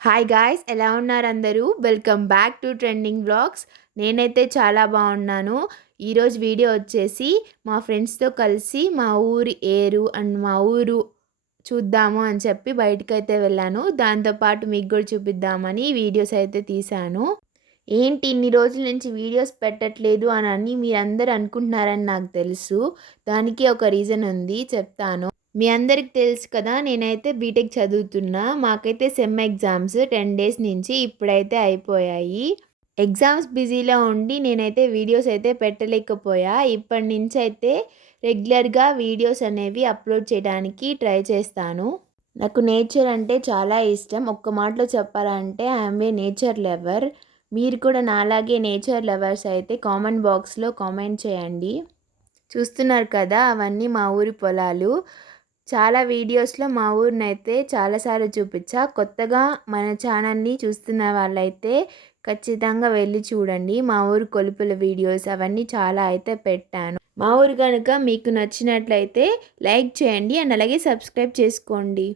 Hi guys, ఎలా ఉన్నారు అందరూ? Welcome back to trending vlogs. నేనైతే చాలా బాగున్నాను. ఈరోజు వీడియో వచ్చేసి మా ఫ్రెండ్స్తో కలిసి మా ఊరి ఏరు అండ్ మా ఊరు చూద్దాము అని చెప్పి బయటకైతే వెళ్ళాను. దాంతోపాటు మీకు కూడా చూపిద్దామని వీడియోస్ అయితే తీశాను. ఏంటి ఇన్ని రోజుల నుంచి వీడియోస్ పెట్టట్లేదు అని మీరందరూ అనుకుంటున్నారని నాకు తెలుసు. దానికి ఒక రీజన్ ఉంది, చెప్తాను. మీ అందరికి తెలుసు కదా, నేనైతే బీటెక్ చదువుతున్నా. మాకైతే సెమ్ ఎగ్జామ్స్ 10 డేస్ నుంచి ఇప్పుడైతే అయిపోయాయి. ఎగ్జామ్స్ బిజీలో ఉండి నేనైతే వీడియోస్ అయితే పెట్టలేకపోయా. ఇప్పటి నుంచి అయితే రెగ్యులర్గా వీడియోస్ అనేవి అప్లోడ్ చేయడానికి ట్రై చేస్తాను. నాకు నేచర్ అంటే చాలా ఇష్టం. ఒక్క మాటలో చెప్పాలంటే ఐఎమ్ ఏ నేచర్ లవర్. మీరు కూడా నాలాగే నేచర్ లవర్స్ అయితే కామెంట్ బాక్స్లో కామెంట్ చేయండి. చూస్తున్నారు కదా, అవన్నీ మా ఊరి పొలాలు. చాలా వీడియోస్లో మా ఊరినైతే చాలాసార్లు చూపించా. కొత్తగా మన ఛానల్ని చూస్తున్న వాళ్ళైతే ఖచ్చితంగా వెళ్ళి చూడండి. మా ఊరు కొలుపుల వీడియోస్ అవన్నీ చాలా అయితే పెట్టాను. మా ఊరు కనుక మీకు నచ్చినట్లయితే లైక్ చేయండి అండ్ అలాగే సబ్స్క్రైబ్ చేసుకోండి.